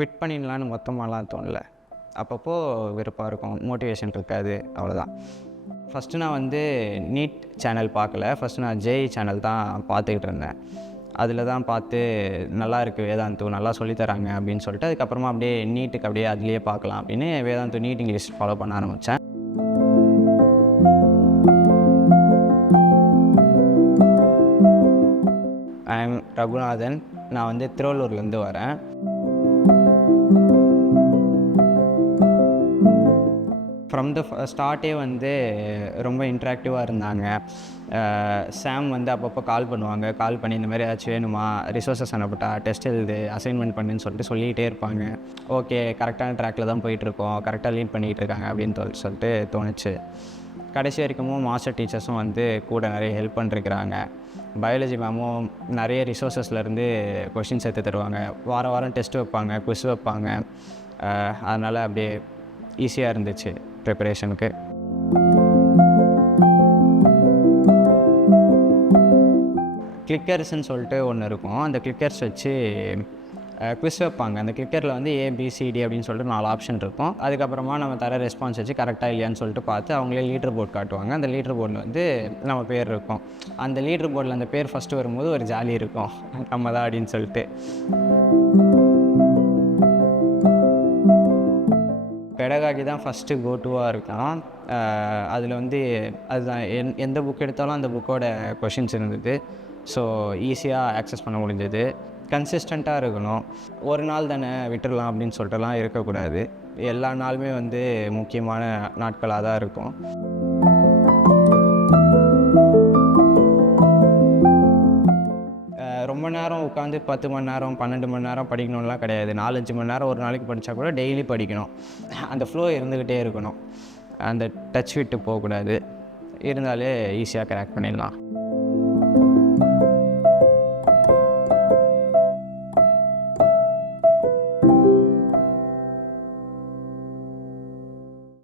Quit பண்ணிடலான்னு மொத்தமாலாம் தோணல. அப்பப்போ வெறுப்பாக இருக்கும், மோட்டிவேஷன் இருக்காது, அவ்வளோதான். ஃபஸ்ட்டு நான் வந்து நீட் சேனல் பார்க்கல. ஃபஸ்ட்டு நான் ஜேஇ சேனல் தான் பார்த்துக்கிட்டு இருந்தேன். அதில் தான் பார்த்து நல்லா இருக்குது வேதாந்து, நல்லா சொல்லித்தராங்க அப்படின்னு சொல்லிட்டு அதுக்கப்புறமா அப்படியே நீட்டுக்கு அப்படியே அதுலேயே பார்க்கலாம் அப்படின்னு வேதாந்து நீட் இங்கிலீஷ் ஃபாலோ பண்ண ஆரம்பித்தேன். I am Raghunathan. நான் வந்து திருவள்ளூர்லேருந்து வரேன். ஃப்ரம் த ஸ்டார்ட்டே வந்து ரொம்ப இன்ட்ராக்டிவாக இருந்தாங்க. சாம் வந்து அப்பப்போ கால் பண்ணுவாங்க. கால் பண்ணி இந்த மாதிரி ஏதாச்சும் வேணுமா, ரிசோர்ஸஸ் அனுப்பிட்டா, டெஸ்ட் எழுது, அசைன்மெண்ட் பண்ணுன்னு சொல்லிகிட்டே இருப்பாங்க. ஓகே, கரெக்டான ட்ராக்கில் தான் போயிட்டுருக்கோம், கரெக்டாக லீட் பண்ணிகிட்டு இருக்காங்க அப்படின்னு சொல்லிட்டு தோணுச்சு. கடைசி வரைக்கும் மாஸ்டர் டீச்சர்ஸும் வந்து கூட நிறைய ஹெல்ப் பண்ணிருக்கிறாங்க. பயாலஜி மேமும் நிறைய ரிசோர்ஸஸ்லேருந்து கொஷின்ஸ் எடுத்து தருவாங்க. வாரம் டெஸ்ட் வைப்பாங்க, குவிஸ் வைப்பாங்க. அதனால் அப்படியே ஈஸியாக இருந்துச்சு ப்ரிப்பரேஷனுக்கு. கிளிக்கர்ஸ்ன்னு சொல்லிட்டு ஒன்று இருக்கும். அந்த கிளிக்கர்ஸ் வச்சு குவிஸ் வைப்பாங்க. அந்த கிளிக்கரில் வந்து ஏபிசிடி அப்படின்னு சொல்லிட்டு 4 ஆப்ஷன் இருக்கும். அதுக்கப்புறமா நம்ம தர ரெஸ்பான்ஸ் வச்சு கரெக்டாக இல்லையான்னு சொல்லிட்டு பார்த்து அவங்களே லீடர் போர்டு காட்டுவாங்க. அந்த லீடர் போர்டில் வந்து நம்ம பேர் இருக்கும். அந்த லீடர் போர்டில் அந்த பேர் ஃபஸ்ட்டு வரும்போது ஒரு ஜாலி இருக்கும், நம்ம தான் அப்படின்னு சொல்லிட்டு. பெடகாகி தான் ஃபஸ்ட்டு கோட்டுவாக இருக்கும். அதில் வந்து அதுதான் எந்த புக் எடுத்தாலும் அந்த புக்கோட கொஷின்ஸ் இருந்தது. ஸோ ஈஸியாக ஆக்சஸ் பண்ண முடிஞ்சது. கன்சிஸ்டண்ட்டாக இருக்கணும். ஒரு நாள் தானே விட்டுடலாம் அப்படின்னு சொல்லிட்டுலாம் இருக்கக்கூடாது. எல்லா நாளுமே வந்து முக்கியமான நாட்களாக தான் இருக்கும். ரொம்ப நேரம் உட்காந்து 10 மணி நேரம் 12 மணி நேரம் படிக்கணும்லாம் கிடையாது. 4-5 மணி நேரம் ஒரு நாளைக்கு படித்தா கூட டெய்லி படிக்கணும். அந்த ஃப்ளோ இருந்துக்கிட்டே இருக்கணும். அந்த டச் விட்டு போகக்கூடாது. இருந்தாலே ஈஸியாக கிராக் பண்ணிடலாம்.